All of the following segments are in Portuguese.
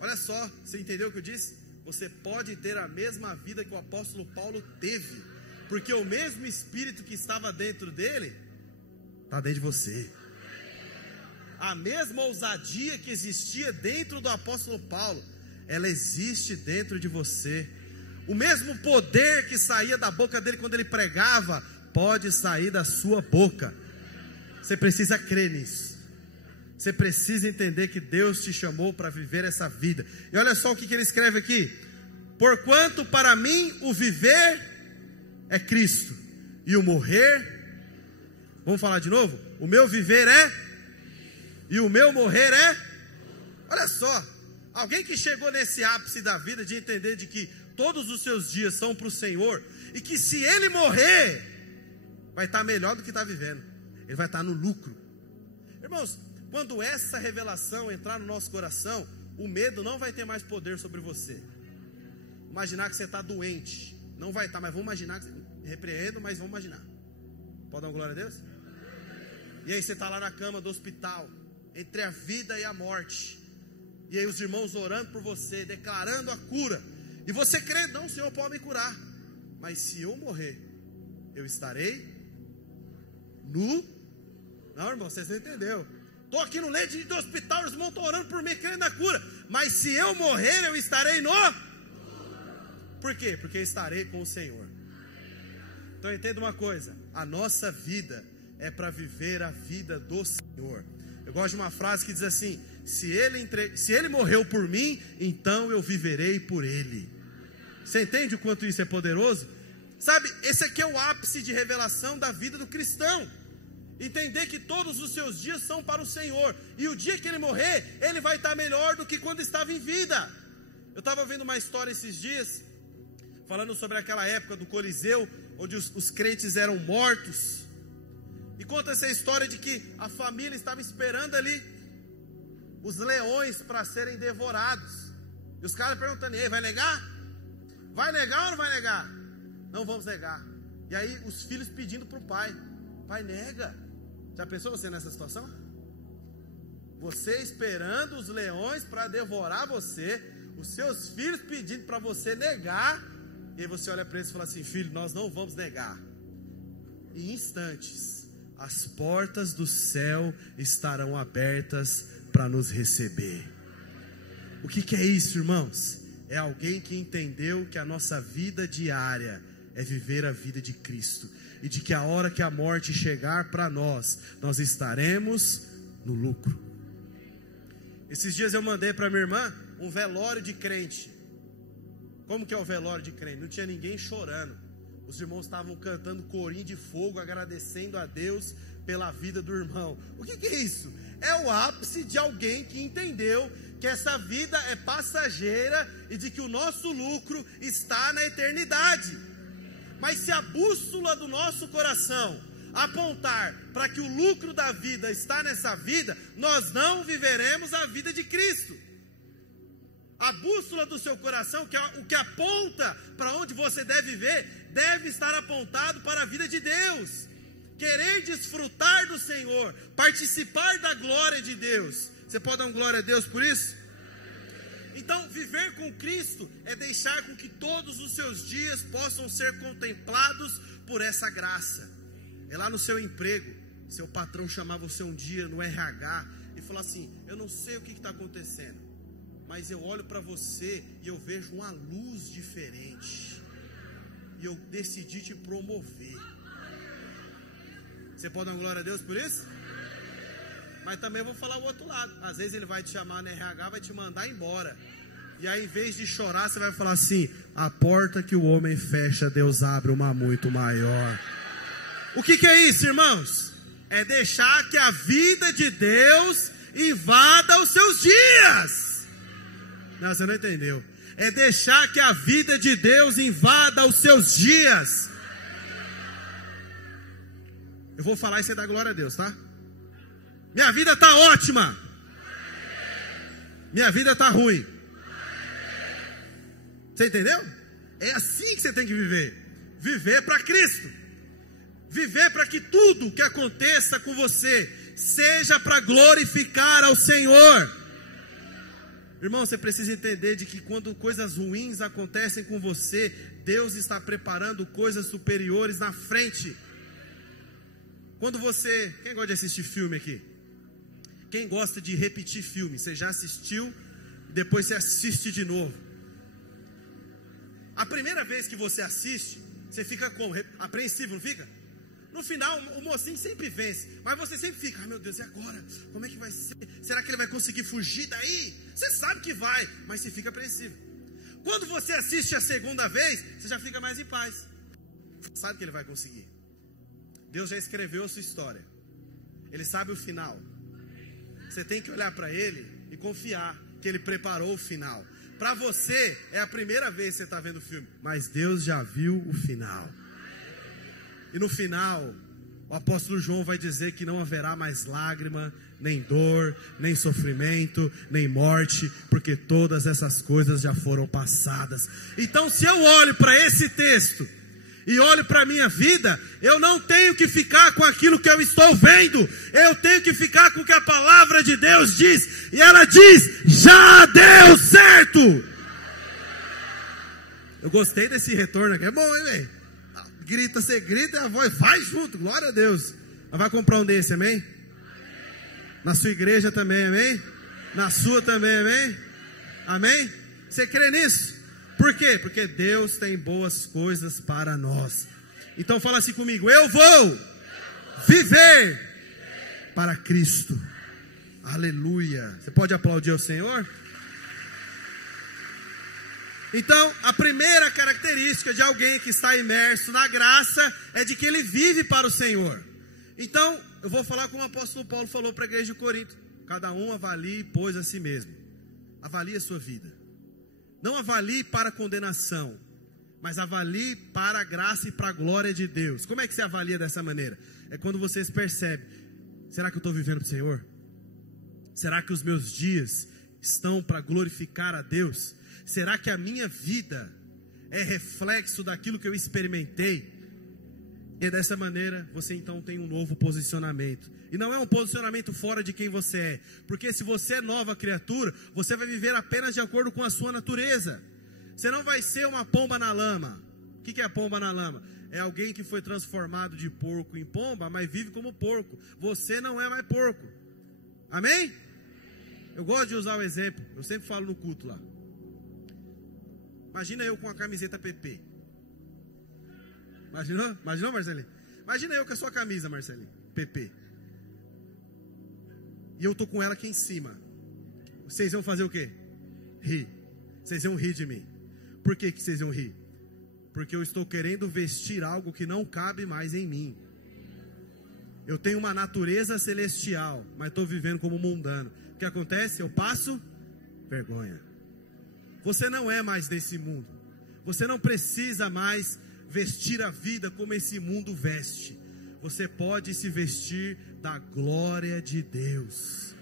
Olha só, você entendeu o que eu disse? Você pode ter a mesma vida que o apóstolo Paulo teve, porque o mesmo Espírito que estava dentro dele está dentro de você. A mesma ousadia que existia dentro do apóstolo Paulo, ela existe dentro de você. O mesmo poder que saía da boca dele quando ele pregava, pode sair da sua boca. Você precisa crer nisso. Você precisa entender que Deus te chamou para viver essa vida. E olha só o que ele escreve aqui: porquanto para mim o viver é Cristo, e o morrer, vamos falar de novo? O meu viver é, e o meu morrer é. Olha só, alguém que chegou nesse ápice da vida de entender de que todos os seus dias são para o Senhor, e que se ele morrer, vai estar melhor do que está vivendo, ele vai estar no lucro. Irmãos, quando essa revelação entrar no nosso coração, o medo não vai ter mais poder sobre você. Imaginar que você está doente, não vai estar, mas vamos imaginar, repreendo, mas vamos imaginar. Pode dar uma glória a Deus? E aí você está lá na cama do hospital, entre a vida e a morte, e aí os irmãos orando por você, declarando a cura, e você crê, não, o Senhor pode me curar, mas se eu morrer, eu estarei nu. Não, irmão, vocês não entenderam. Estou aqui no leito do hospital, os irmãos estão orando por mim, crendo na cura, mas se eu morrer, eu estarei no. Por quê? Porque eu estarei com o Senhor. Então entenda uma coisa: a nossa vida é para viver a vida do Senhor. Eu gosto de uma frase que diz assim: se ele morreu por mim, então eu viverei por ele. Você entende o quanto isso é poderoso? Sabe, esse aqui é o ápice de revelação da vida do cristão. Entender que todos os seus dias são para o Senhor, e o dia que ele morrer, ele vai estar melhor do que quando estava em vida. Eu estava vendo uma história esses dias, falando sobre aquela época do Coliseu, onde os crentes eram mortos. E conta essa história de que a família estava esperando ali os leões para serem devorados. E os caras perguntando: ei, vai negar? Vai negar ou não vai negar? Não vamos negar. E aí os filhos pedindo para o pai: pai, nega. Já pensou você nessa situação? Você esperando os leões para devorar você, os seus filhos pedindo para você negar. E aí você olha para eles e fala assim: filho, nós não vamos negar. Em instantes, as portas do céu estarão abertas para nos receber. O que é isso, irmãos? É alguém que entendeu que a nossa vida diária é viver a vida de Cristo, e de que a hora que a morte chegar para nós, nós estaremos no lucro. Esses dias eu mandei para minha irmã um velório de crente. Como que é o velório de crente? Não tinha ninguém chorando. Os irmãos estavam cantando corinho de fogo, agradecendo a Deus pela vida do irmão. O que é isso? É o ápice de alguém que entendeu que essa vida é passageira e de que o nosso lucro está na eternidade. Mas se a bússola do nosso coração apontar para que o lucro da vida está nessa vida, nós não viveremos a vida de Cristo. A bússola do seu coração, que é o que aponta para onde você deve viver, deve estar apontado para a vida de Deus. Querer desfrutar do Senhor, participar da glória de Deus. Você pode dar uma glória a Deus por isso? Então, viver com Cristo é deixar com que todos os seus dias possam ser contemplados por essa graça. É lá no seu emprego, seu patrão chamar você um dia no RH e falar assim: eu não sei o que está acontecendo, mas eu olho para você e eu vejo uma luz diferente, e eu decidi te promover. Você pode dar uma glória a Deus por isso? Mas também vou falar o outro lado. Às vezes ele vai te chamar no RH, vai te mandar embora. E aí, em vez de chorar, você vai falar assim: a porta que o homem fecha, Deus abre uma muito maior. O que é isso, irmãos? É deixar que a vida de Deus invada os seus dias. Não, você não entendeu. É deixar que a vida de Deus invada os seus dias. Eu vou falar e você dá glória a Deus, tá? Minha vida está ótima. Minha vida está ruim. Você entendeu? É assim que você tem que viver. Viver para Cristo. Viver para que tudo que aconteça com você seja para glorificar ao Senhor. Irmão, você precisa entender de que quando coisas ruins acontecem com você, Deus está preparando coisas superiores na frente. Quando você... Quem gosta de assistir filme aqui? Quem gosta de repetir filme? Você já assistiu, depois você assiste de novo. A primeira vez que você assiste, você fica como? Apreensivo, não fica? No final, o mocinho sempre vence, mas você sempre fica, meu Deus, e agora? Como é que vai ser? Será que ele vai conseguir fugir daí? Você sabe que vai, mas você fica apreensivo. Quando você assiste a segunda vez, você já fica mais em paz. Sabe que ele vai conseguir. Deus já escreveu a sua história. Ele sabe o final. Você tem que olhar para ele e confiar que ele preparou o final. Para você, é a primeira vez que você está vendo o filme, mas Deus já viu o final. E no final, o apóstolo João vai dizer que não haverá mais lágrima, nem dor, nem sofrimento, nem morte, porque todas essas coisas já foram passadas. Então, se eu olho para esse texto e olho para a minha vida, eu não tenho que ficar com aquilo que eu estou vendo, eu tenho que ficar com o que a palavra de Deus diz, e ela diz, já deu certo. Eu gostei desse retorno aqui, é bom, hein, velho? Grita, você grita e a voz vai junto, glória a Deus. Vai comprar um desse, amém? Na sua igreja também, amém? Na sua também, amém? Amém? Você crê nisso? Por quê? Porque Deus tem boas coisas para nós. Então fala assim comigo, eu vou viver para Cristo. Aleluia. Você pode aplaudir ao Senhor? Então, a primeira característica de alguém que está imerso na graça é de que ele vive para o Senhor. Então, eu vou falar como o apóstolo Paulo falou para a igreja de Corinto. Cada um avalie, pois, a si mesmo. Avalie a sua vida. Não avalie para condenação, mas avalie para a graça e para a glória de Deus. Como é que você avalia dessa maneira? É quando você percebe, será que eu estou vivendo para o Senhor? Será que os meus dias estão para glorificar a Deus? Será que a minha vida é reflexo daquilo que eu experimentei? E dessa maneira, você então tem um novo posicionamento. E não é um posicionamento fora de quem você é. Porque se você é nova criatura, você vai viver apenas de acordo com a sua natureza. Você não vai ser uma pomba na lama. O que é a pomba na lama? É alguém que foi transformado de porco em pomba, mas vive como porco. Você não é mais porco. Amém? Eu gosto de usar o exemplo. Eu sempre falo no culto lá. Imagina eu com a camiseta PP. Imaginou, Marcelinho? Imagina eu com a sua camisa, Marcelinho, PP. E eu tô com ela aqui em cima. Vocês vão fazer o quê? Rir. Vocês vão rir de mim. Por que vocês vão rir? Porque eu estou querendo vestir algo que não cabe mais em mim. Eu tenho uma natureza celestial, mas estou vivendo como mundano. O que acontece? Eu passo vergonha. Você não é mais desse mundo. Você não precisa mais vestir a vida como esse mundo veste. Você pode se vestir da glória de Deus.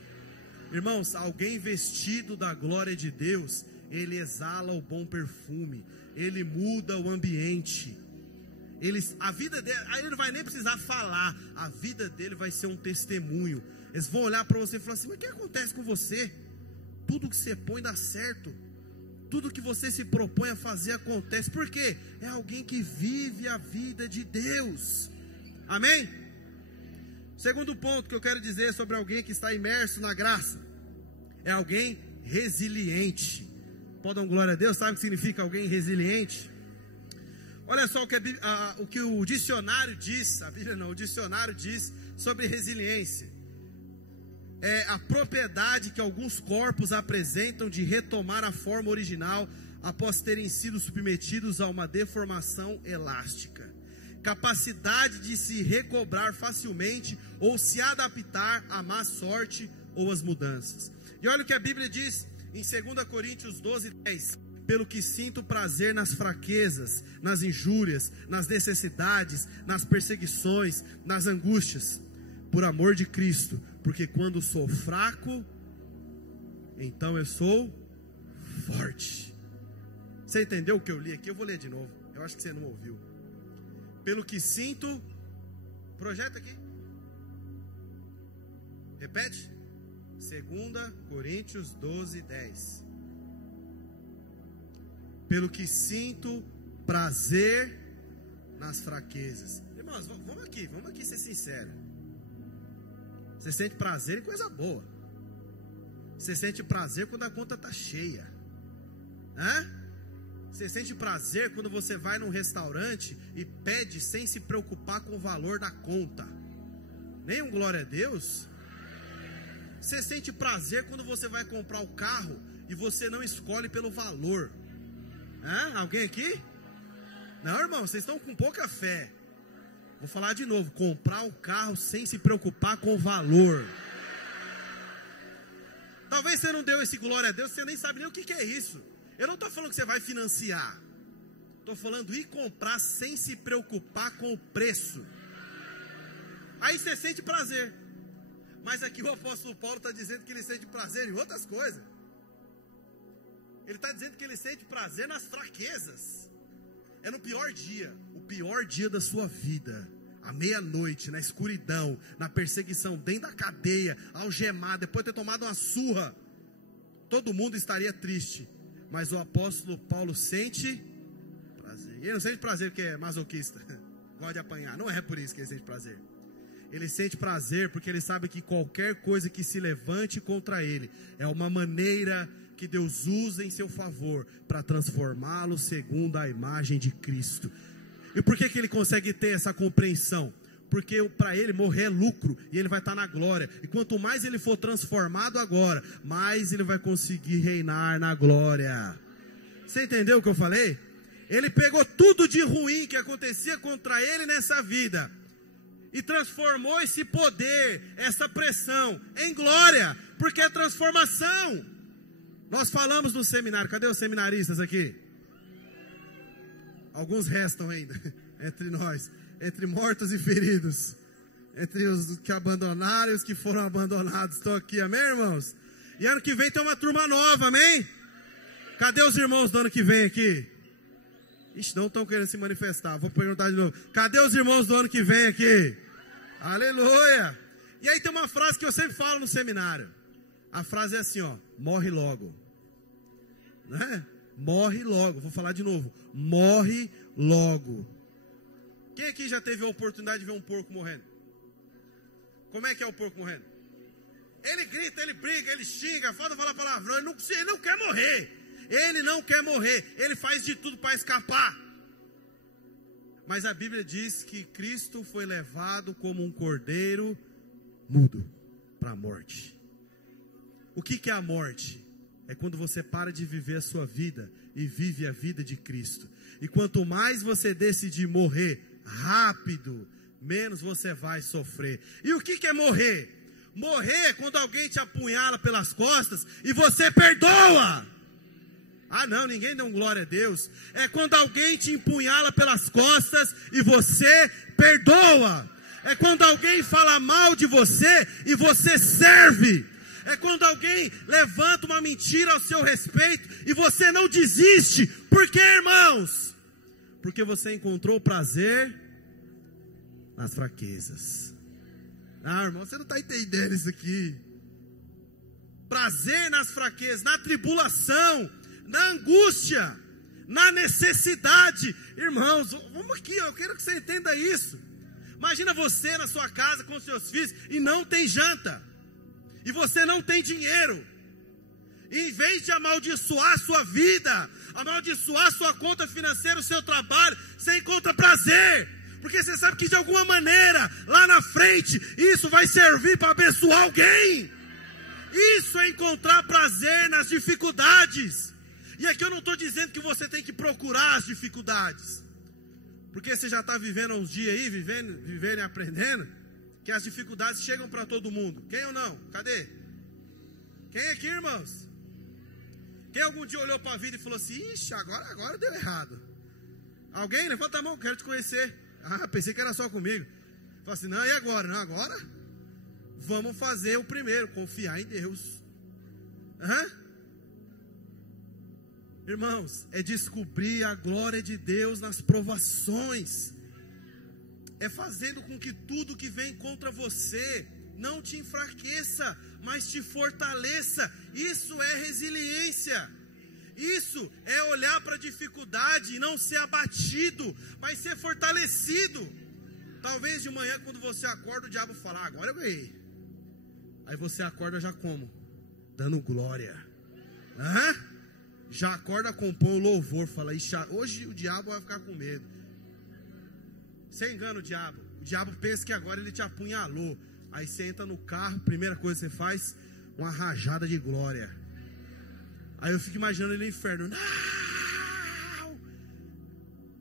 Irmãos, alguém vestido da glória de Deus, ele exala o bom perfume, ele muda o ambiente. A vida dele, aí ele não vai nem precisar falar, a vida dele vai ser um testemunho. Eles vão olhar para você e falar assim: mas o que acontece com você? Tudo que você põe dá certo. Tudo que você se propõe a fazer acontece. Por quê? É alguém que vive a vida de Deus. Amém? Segundo ponto que eu quero dizer sobre alguém que está imerso na graça: é alguém resiliente. Pode dar glória a Deus? Sabe o que significa alguém resiliente? Olha só o que o dicionário diz. A Bíblia não, o dicionário diz sobre resiliência. É a propriedade que alguns corpos apresentam de retomar a forma original após terem sido submetidos a uma deformação elástica. Capacidade de se recobrar facilmente ou se adaptar à má sorte ou às mudanças. E olha o que a Bíblia diz em 2 Coríntios 12:10. Pelo que sinto prazer nas fraquezas, nas injúrias, nas necessidades, nas perseguições, nas angústias, por amor de Cristo, porque quando sou fraco, então eu sou forte. Você entendeu o que eu li aqui? Eu vou ler de novo, eu acho que você não ouviu. Pelo que sinto, projeta aqui, repete, 2 Coríntios 12:10. pelo que sinto prazer nas fraquezas. Irmãos, vamos aqui ser sincero. Você sente prazer em coisa boa. Você sente prazer quando a conta está cheia. Você sente prazer quando você vai num restaurante e pede sem se preocupar com o valor da conta. Nem um glória a Deus. Você sente prazer quando você vai comprar o carro e você não escolhe pelo valor. Alguém aqui? Não, irmão, vocês estão com pouca fé. Vou falar de novo. Comprar um carro sem se preocupar com o valor. Talvez você não deu esse glória a Deus, você nem sabe nem o que é isso. Eu não estou falando que você vai financiar. Estou falando ir comprar sem se preocupar com o preço. Aí você sente prazer. Mas aqui o apóstolo Paulo está dizendo que ele sente prazer em outras coisas. Ele está dizendo que ele sente prazer nas fraquezas. É no pior dia, o pior dia da sua vida, à meia-noite, na escuridão, na perseguição, dentro da cadeia, algemado, depois de ter tomado uma surra, todo mundo estaria triste, mas o apóstolo Paulo sente prazer. Ele não sente prazer porque é masoquista, gosta de apanhar, não é por isso que ele sente prazer. Ele sente prazer porque ele sabe que qualquer coisa que se levante contra ele é uma maneira que Deus usa em seu favor para transformá-lo segundo a imagem de Cristo. E por que ele consegue ter essa compreensão? Porque para ele morrer é lucro e ele vai estar na glória. E quanto mais ele for transformado agora, mais ele vai conseguir reinar na glória. Você entendeu o que eu falei? Ele pegou tudo de ruim que acontecia contra ele nessa vida e transformou esse poder, essa pressão em glória, porque é transformação. Nós falamos no seminário, cadê os seminaristas aqui? Alguns restam ainda, entre nós, entre mortos e feridos, entre os que abandonaram e os que foram abandonados, estão aqui, amém, irmãos? E ano que vem tem uma turma nova, amém? Cadê os irmãos do ano que vem aqui? Ixi, não estão querendo se manifestar, vou perguntar de novo, cadê os irmãos do ano que vem aqui? Aleluia! E aí tem uma frase que eu sempre falo no seminário. A frase é assim, ó: morre logo. Né? Morre logo. Vou falar de novo. Morre logo. Quem aqui já teve a oportunidade de ver um porco morrendo? Como é que é o porco morrendo? Ele grita, ele briga, ele xinga, falta falar palavrão. Ele não quer morrer. Ele não quer morrer. Ele faz de tudo para escapar. Mas a Bíblia diz que Cristo foi levado como um cordeiro mudo para a morte. O que é a morte? É quando você para de viver a sua vida e vive a vida de Cristo. E quanto mais você decidir morrer rápido, menos você vai sofrer. E o que é morrer? Morrer é quando alguém te apunhala pelas costas e você perdoa. Ah não, ninguém dá um glória a Deus. É quando alguém te empunhala pelas costas e você perdoa. É quando alguém fala mal de você e você serve. É quando alguém levanta uma mentira ao seu respeito e você não desiste. Por quê, irmãos? Porque você encontrou prazer nas fraquezas. Ah, irmão, você não está entendendo isso aqui. Prazer nas fraquezas, na tribulação, na angústia, na necessidade. Irmãos, vamos aqui, eu quero que você entenda isso. Imagina você na sua casa com seus filhos e não tem janta. E você não tem dinheiro. E em vez de amaldiçoar a sua vida, amaldiçoar a sua conta financeira, o seu trabalho, você encontra prazer. Porque você sabe que de alguma maneira, lá na frente, isso vai servir para abençoar alguém. Isso é encontrar prazer nas dificuldades. E aqui eu não estou dizendo que você tem que procurar as dificuldades. Porque você já está vivendo uns dias aí, vivendo e aprendendo, que as dificuldades chegam para todo mundo. Quem ou não? Cadê? Quem aqui, irmãos? Quem algum dia olhou para a vida e falou assim: ixi, agora deu errado? Alguém? Levanta a mão, quero te conhecer. Ah, pensei que era só comigo. Fala assim: não, e agora? Não, agora vamos fazer o primeiro, confiar em Deus. Irmãos, é descobrir a glória de Deus nas provações. É fazendo com que tudo que vem contra você não te enfraqueça, mas te fortaleça. Isso é resiliência. Isso é olhar para a dificuldade e não ser abatido, mas ser fortalecido. Talvez de manhã, quando você acorda, o diabo fala: agora eu ganhei. Aí você acorda já como? Dando glória. Já acorda, compõe o louvor, fala: hoje o diabo vai ficar com medo. Você engana o diabo. O diabo pensa que agora ele te apunhalou. Aí você entra no carro, primeira coisa que você faz, uma rajada de glória. Aí eu fico imaginando ele no inferno.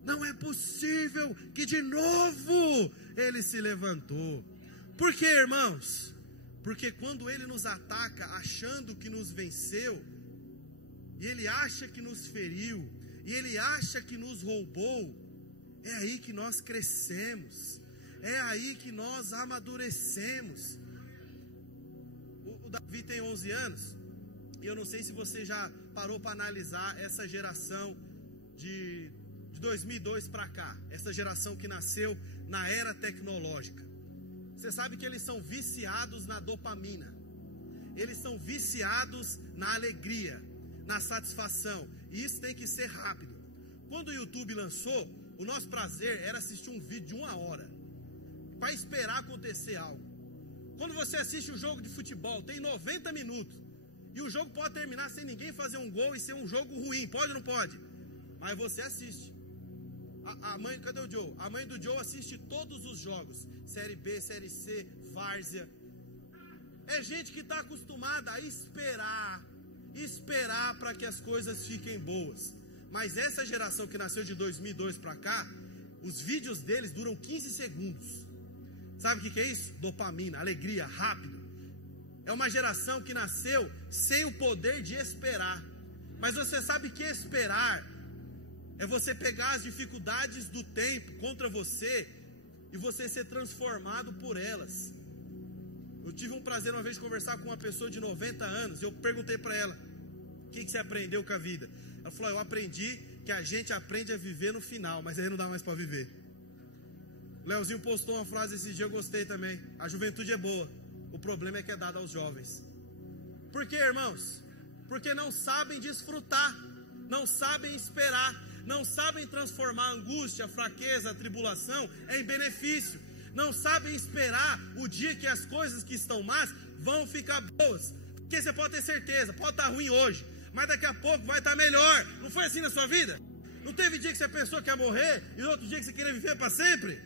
Não é possível que de novo ele se levantou. Por quê, irmãos? Porque quando ele nos ataca achando que nos venceu, e ele acha que nos feriu, e ele acha que nos roubou, é aí que nós crescemos, é aí que nós amadurecemos. O Davi tem 11 anos, e eu não sei se você já parou para analisar essa geração de 2002 para cá, essa geração que nasceu na era tecnológica. Você sabe que eles são viciados na dopamina, eles são viciados na alegria, na satisfação, e isso tem que ser rápido. Quando o YouTube lançou, o nosso prazer era assistir um vídeo de 1 hora, para esperar acontecer algo. Quando você assiste um jogo de futebol, tem 90 minutos, e o jogo pode terminar sem ninguém fazer um gol e ser um jogo ruim, pode ou não pode? Mas você assiste. A mãe, cadê o Joe? A mãe do Joe assiste todos os jogos, Série B, Série C, Várzea. É gente que está acostumada a esperar para que as coisas fiquem boas. Mas essa geração que nasceu de 2002 para cá, os vídeos deles duram 15 segundos. Sabe o que é isso? Dopamina, alegria, rápido. É uma geração que nasceu sem o poder de esperar. Mas você sabe que esperar é você pegar as dificuldades do tempo contra você e você ser transformado por elas. Eu tive um prazer uma vez de conversar com uma pessoa de 90 anos. Eu perguntei para ela: o que você aprendeu com a vida? Ela falou: eu aprendi que a gente aprende a viver no final, mas aí não dá mais para viver. O Leozinho postou uma frase esse dia, eu gostei também: a juventude é boa, o problema é que é dada aos jovens. Por quê, irmãos? Porque não sabem desfrutar, não sabem esperar, não sabem transformar a angústia, a fraqueza, a tribulação em benefício, não sabem esperar o dia que as coisas que estão más vão ficar boas. Porque você pode ter certeza, pode estar ruim hoje, mas daqui a pouco vai estar melhor. Não foi assim na sua vida? Não teve dia que você pensou que ia morrer e no outro dia que você queria viver para sempre?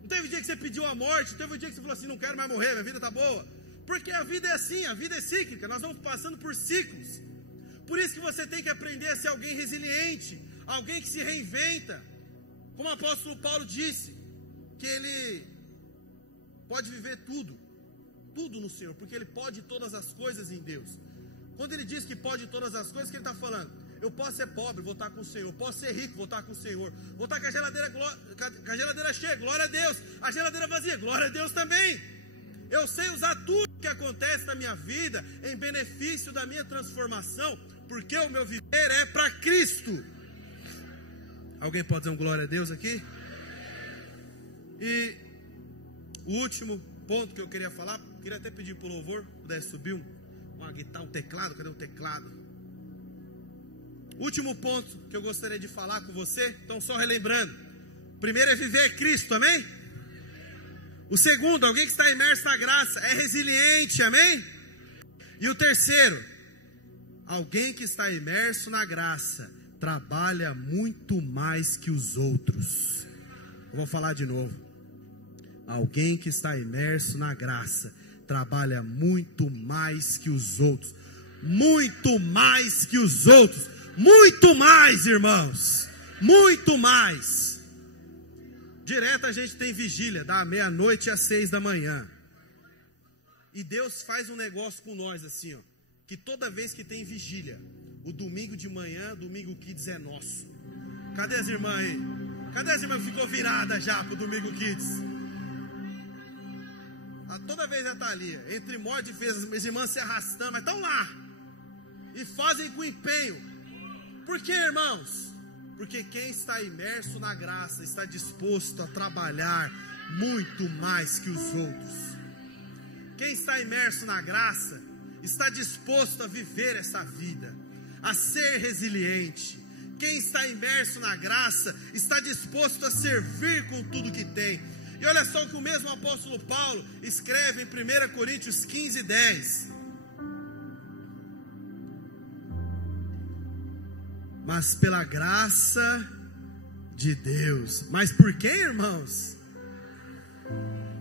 Não teve dia que você pediu a morte? Teve um dia que você falou assim: não quero mais morrer, minha vida está boa? Porque a vida é assim, a vida é cíclica, nós vamos passando por ciclos. Por isso que você tem que aprender a ser alguém resiliente, alguém que se reinventa. Como o apóstolo Paulo disse, que ele pode viver tudo no Senhor, porque ele pode todas as coisas em Deus. Quando ele diz que pode todas as coisas, o que ele está falando? Eu posso ser pobre, vou estar com o Senhor. Eu posso ser rico, vou estar com o Senhor. Vou estar com a geladeira cheia, glória a Deus. A geladeira vazia, glória a Deus também. Eu sei usar tudo que acontece na minha vida em benefício da minha transformação, porque o meu viver é para Cristo. Alguém pode dizer um glória a Deus aqui? E o último ponto que eu queria falar, queria até pedir para o louvor, pudesse subir uma guitarra, um teclado, cadê o teclado? Último ponto que eu gostaria de falar com você, então só relembrando: primeiro é viver Cristo, amém? O segundo, alguém que está imerso na graça, é resiliente, amém? E o terceiro, alguém que está imerso na graça trabalha muito mais que os outros. Eu vou falar de novo. Alguém que está imerso na graça trabalha muito mais que os outros. Muito mais que os outros. Muito mais, irmãos. Muito mais. Direto a gente tem vigília, da meia-noite às 6 da manhã. E Deus faz um negócio com nós assim, ó, que toda vez que tem vigília, o domingo de manhã, domingo Kids é nosso. Cadê as irmãs aí? Cadê as irmãs que ficou virada já pro domingo Kids? Toda vez ela tá ali, entre morte e defesa, as irmãs se arrastando, mas estão lá. E fazem com empenho. Por quê, irmãos? Porque quem está imerso na graça está disposto a trabalhar muito mais que os outros. Quem está imerso na graça está disposto a viver essa vida, a ser resiliente. Quem está imerso na graça está disposto a servir com tudo que tem. E olha só o que o mesmo apóstolo Paulo escreve em 1 Coríntios 15:10. Mas pela graça de Deus. Mas por quem, irmãos?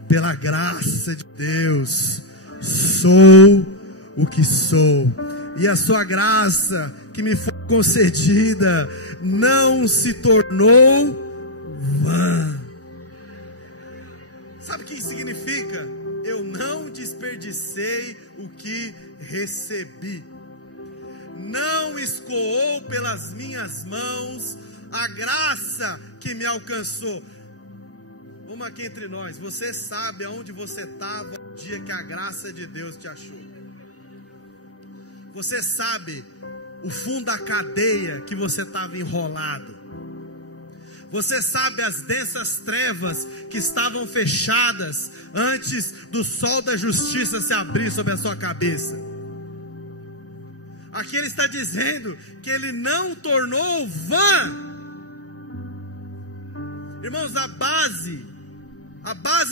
Pela graça de Deus sou o que sou. E a sua graça que me foi concedida não se tornou vã. Sabe o que isso significa? Eu não desperdicei o que recebi. Não escoou pelas minhas mãos a graça que me alcançou. Vamos aqui entre nós. Você sabe aonde você estava no dia que a graça de Deus te achou. Você sabe o fundo da cadeia que você estava enrolado. Você sabe as densas trevas que estavam fechadas antes do sol da justiça se abrir sobre a sua cabeça. Aqui ele está dizendo que ele não tornou vã. Irmãos, a base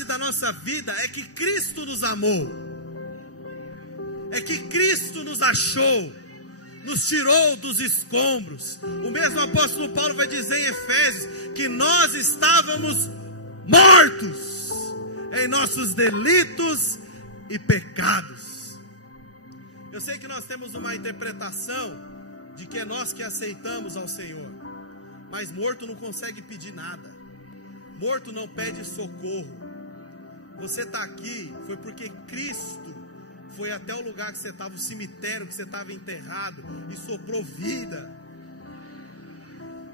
da nossa vida é que Cristo nos amou. É que Cristo nos achou, nos tirou dos escombros. O mesmo apóstolo Paulo vai dizer em Efésios que nós estávamos mortos em nossos delitos e pecados. Eu sei que nós temos uma interpretação de que é nós que aceitamos ao Senhor, mas morto não consegue pedir nada. Morto não pede socorro. Você está aqui foi porque Cristo foi até o lugar que você estava, o cemitério que você estava enterrado, e soprou vida.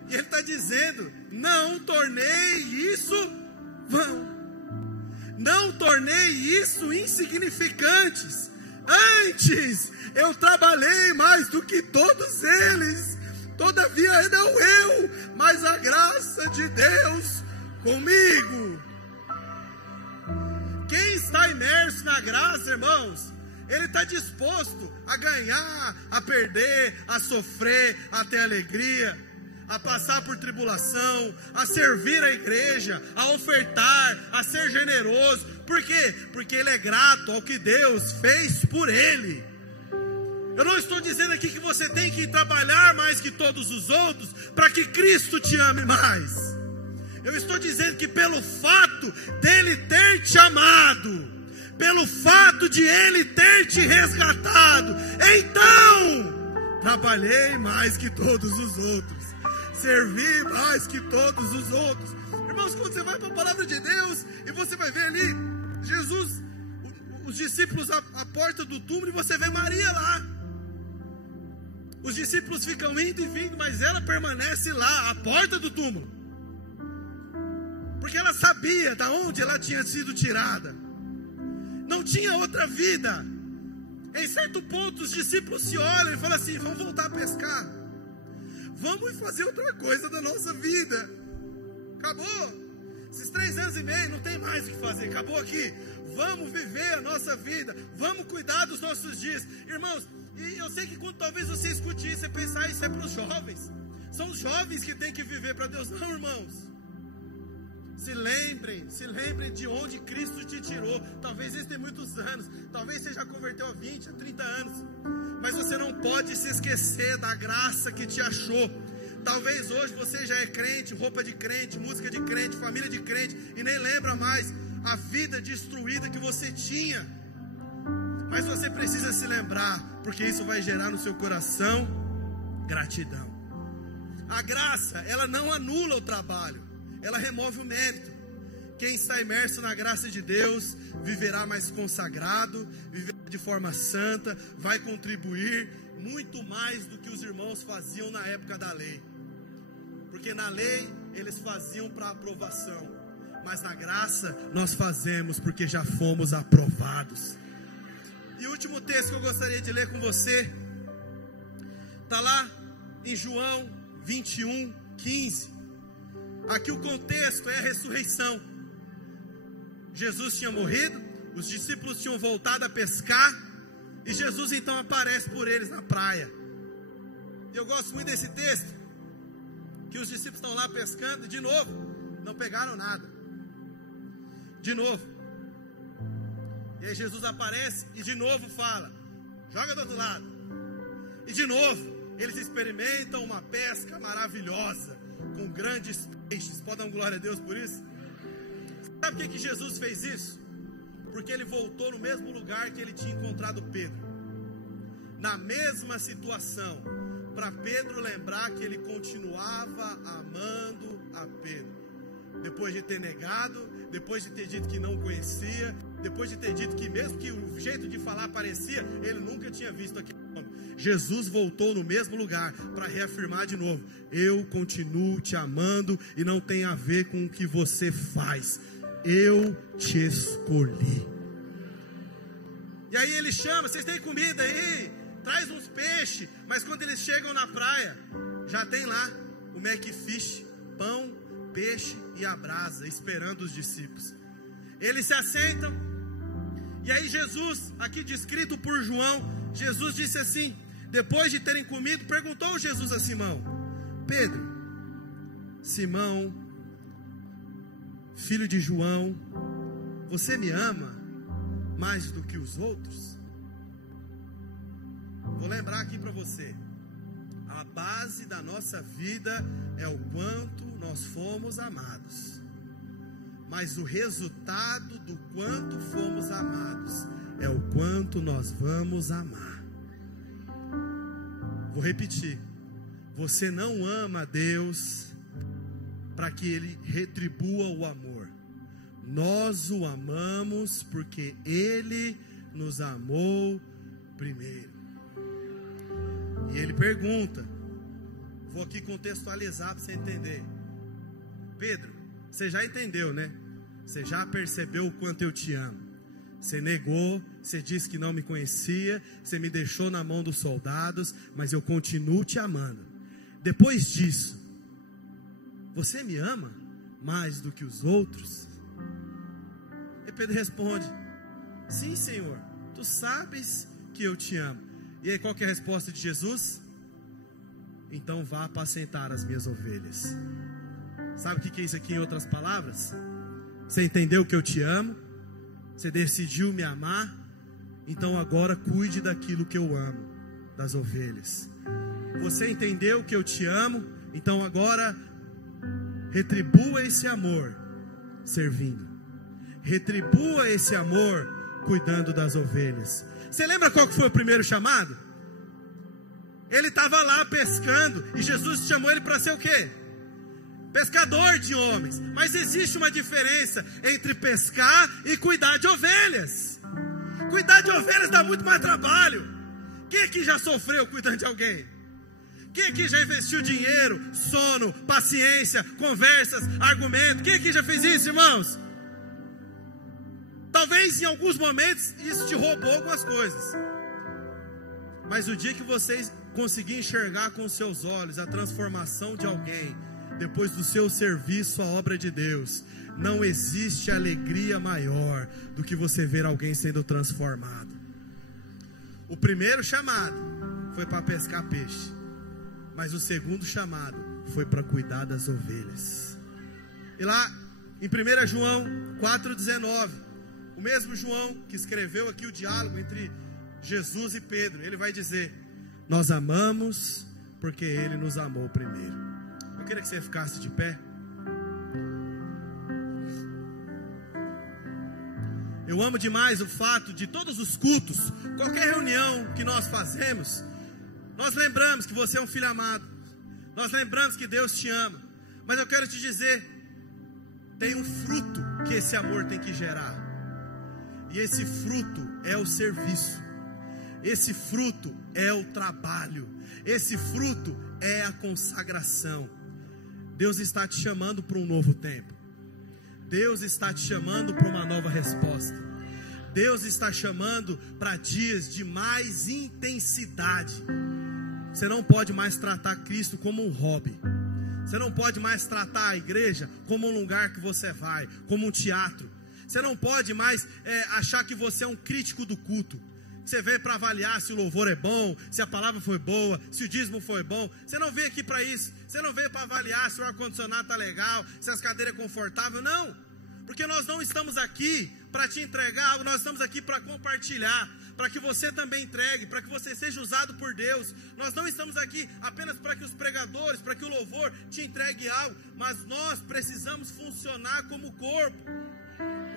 E ele está dizendo: não tornei isso vão, não tornei isso insignificantes. Antes eu trabalhei mais do que todos eles. Todavia não eu, mas a graça de Deus comigo. Quem está imerso na graça, irmãos, ele está disposto a ganhar, a perder, a sofrer, a ter alegria, a passar por tribulação, a servir a igreja, a ofertar, a ser generoso. Por quê? Porque ele é grato ao que Deus fez por ele. Eu não estou dizendo aqui que você tem que trabalhar mais que todos os outros para que Cristo te ame mais. Eu estou dizendo que pelo fato dele ter te amado, pelo fato de ele ter te resgatado, então trabalhei mais que todos os outros, servi mais que todos os outros. Irmãos, quando você vai para a palavra de Deus e você vai ver ali Jesus, os discípulos à porta do túmulo, e você vê Maria lá. Os discípulos ficam indo e vindo, mas ela permanece lá à porta do túmulo, porque ela sabia de onde ela tinha sido tirada. Não tinha outra vida. Em certo ponto os discípulos se olham e falam assim: vamos voltar a pescar, vamos fazer outra coisa da nossa vida. Acabou. Esses 3 anos e meio não tem mais o que fazer. Acabou aqui. Vamos viver a nossa vida. Vamos cuidar dos nossos dias. Irmãos, e eu sei que quando talvez você escute isso e pensar: isso é para os jovens. São os jovens que têm que viver para Deus. Não, irmãos. Se lembrem de onde Cristo te tirou. Talvez isso tenha muitos anos. Talvez você já converteu há 20, há 30 anos. Mas você não pode se esquecer da graça que te achou. Talvez hoje você já é crente, roupa de crente, música de crente, família de crente, e nem lembra mais a vida destruída que você tinha. Mas você precisa se lembrar, porque isso vai gerar no seu coração gratidão. A graça, ela não anula o trabalho, ela remove o mérito. Quem está imerso na graça de Deus viverá mais consagrado, viverá de forma santa, vai contribuir muito mais do que os irmãos faziam na época da lei. Porque na lei eles faziam para aprovação, mas na graça nós fazemos porque já fomos aprovados. E o último texto que eu gostaria de ler com você está lá em João 21:15. Aqui o contexto é a ressurreição. Jesus tinha morrido, os discípulos tinham voltado a pescar, e Jesus então aparece por eles na praia. Eu gosto muito desse texto, que os discípulos estão lá pescando e de novo, não pegaram nada. De novo. E aí Jesus aparece e de novo fala, joga do outro lado. E de novo, eles experimentam uma pesca maravilhosa, com grandes peixes. Pode dar uma glória a Deus por isso? Sabe por que Jesus fez isso? Porque ele voltou no mesmo lugar que ele tinha encontrado Pedro. Na mesma situação, para Pedro lembrar que ele continuava amando a Pedro. Depois de ter negado, depois de ter dito que não conhecia, depois de ter dito que mesmo que o jeito de falar parecia, ele nunca tinha visto aquele homem. Jesus voltou no mesmo lugar para reafirmar de novo: eu continuo te amando e não tem a ver com o que você faz. Eu te escolhi. E aí ele chama, vocês têm comida aí? Traz uns peixes. Mas quando eles chegam na praia, já tem lá o Macfish, pão, peixe e a brasa, esperando os discípulos. Eles se assentam. E aí Jesus, aqui descrito por João, Jesus disse assim, depois de terem comido, perguntou Jesus a Simão: Pedro, Simão, filho de João, você me ama mais do que os outros? Vou lembrar aqui para você, a base da nossa vida é o quanto nós fomos amados, mas o resultado do quanto fomos amados é o quanto nós vamos amar. Vou repetir, você não ama a Deus para que Ele retribua o amor. Nós o amamos porque Ele nos amou primeiro. E Ele pergunta, vou aqui contextualizar para você entender. Pedro, você já entendeu, né? Você já percebeu o quanto eu te amo. Você negou, você disse que não me conhecia, você me deixou na mão dos soldados, mas eu continuo te amando. Depois disso, você me ama mais do que os outros? E Pedro responde: sim, Senhor, tu sabes que eu te amo. E aí qual que é a resposta de Jesus? Então vá apacentar as minhas ovelhas. Sabe o que é isso aqui em outras palavras? Você entendeu que eu te amo? Você decidiu me amar? Então agora cuide daquilo que eu amo, das ovelhas. Você entendeu que eu te amo? Então agora retribua esse amor servindo. Retribua esse amor cuidando das ovelhas. Você lembra qual que foi o primeiro chamado? Ele estava lá pescando e Jesus chamou ele para ser o quê? Pescador de homens. Mas existe uma diferença entre pescar e cuidar de ovelhas. Cuidar de ovelhas dá muito mais trabalho. Quem aqui já sofreu cuidando de alguém? Quem aqui já investiu dinheiro, sono, paciência, conversas, argumentos? Quem aqui já fez isso, irmãos? Talvez em alguns momentos isso te roubou algumas coisas. Mas o dia que vocês conseguir enxergar com seus olhos a transformação de alguém, depois do seu serviço à obra de Deus, não existe alegria maior do que você ver alguém sendo transformado. O primeiro chamado foi para pescar peixe, mas o segundo chamado foi para cuidar das ovelhas. E lá em 1 João 4,19, o mesmo João que escreveu aqui o diálogo entre Jesus e Pedro, ele vai dizer: nós amamos porque Ele nos amou primeiro. Eu queria que você ficasse de pé. Eu amo demais o fato de todos os cultos, qualquer reunião que nós fazemos, nós lembramos que você é um filho amado, nós lembramos que Deus te ama. Mas eu quero te dizer, tem um fruto que esse amor tem que gerar, e esse fruto é o serviço, esse fruto é o trabalho, esse fruto é a consagração. Deus está te chamando para um novo tempo. Deus está te chamando para uma nova resposta. Deus está chamando para dias de mais intensidade. Você não pode mais tratar Cristo como um hobby. Você não pode mais tratar a igreja como um lugar que você vai, como um teatro. Você não pode mais achar que você é um crítico do culto. Você veio para avaliar se o louvor é bom, se a palavra foi boa, se o dízimo foi bom. Você não veio aqui para isso. Você não veio para avaliar se o ar-condicionado está legal, se as cadeiras são confortáveis. Não, porque nós não estamos aqui para te entregar algo. Nós estamos aqui para compartilhar, para que você também entregue, para que você seja usado por Deus. Nós não estamos aqui apenas para que os pregadores, para que o louvor te entregue algo, mas nós precisamos funcionar como corpo.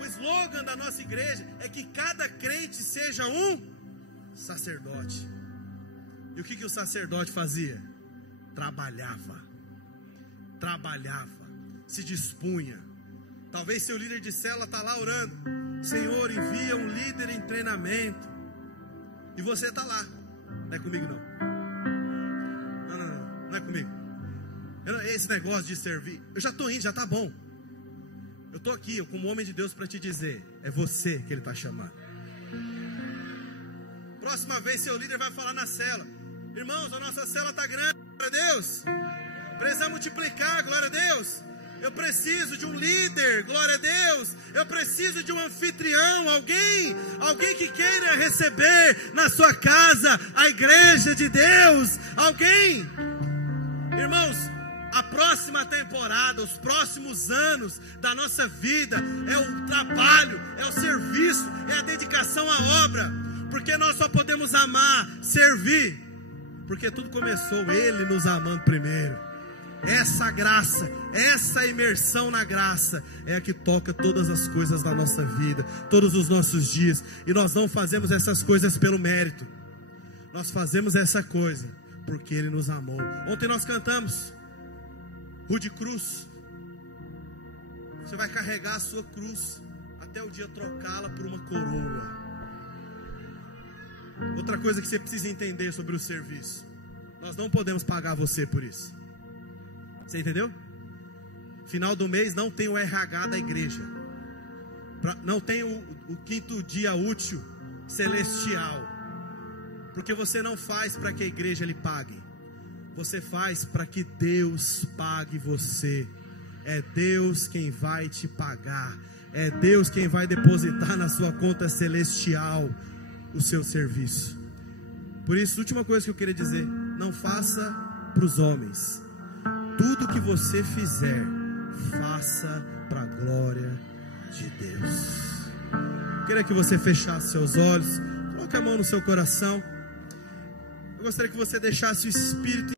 O slogan da nossa igreja é que cada crente seja um sacerdote. E o que o sacerdote fazia? Trabalhava, se dispunha. Talvez seu líder de célula está lá orando: Senhor, envia um líder em treinamento. E você está lá. Não é comigo não. Não é comigo. Esse negócio de servir, eu já estou indo, já está bom. Eu estou aqui, eu, como homem de Deus, para te dizer: é você que Ele está chamando. Próxima vez seu líder vai falar na célula: irmãos, a nossa célula está grande, glória a Deus. Precisa multiplicar, glória a Deus. Eu preciso de um líder, glória a Deus. Eu preciso de um anfitrião, alguém que queira receber na sua casa a igreja de Deus. Alguém, irmãos, a próxima temporada, os próximos anos da nossa vida é o trabalho, é o serviço, é a dedicação à obra. Porque nós só podemos amar, servir, porque tudo começou Ele nos amando primeiro. Essa graça, essa imersão na graça é a que toca todas as coisas da nossa vida, todos os nossos dias. E nós não fazemos essas coisas pelo mérito. Nós fazemos essa coisa porque Ele nos amou. Ontem nós cantamos Rude Cruz. Você vai carregar a sua cruz até o dia trocá-la por uma coroa. Outra coisa que você precisa entender sobre o serviço: nós não podemos pagar você por isso. Você entendeu? Final do mês não tem o RH da igreja, não tem o quinto dia útil celestial, porque você não faz para que a igreja lhe pague. Você faz para que Deus pague você. É Deus quem vai te pagar. É Deus quem vai depositar na sua conta celestial o seu serviço. Por isso, a última coisa que eu queria dizer: não faça para os homens. Tudo que você fizer, faça para a glória de Deus. Eu queria que você fechasse seus olhos, coloque a mão no seu coração. Eu gostaria que você deixasse o Espírito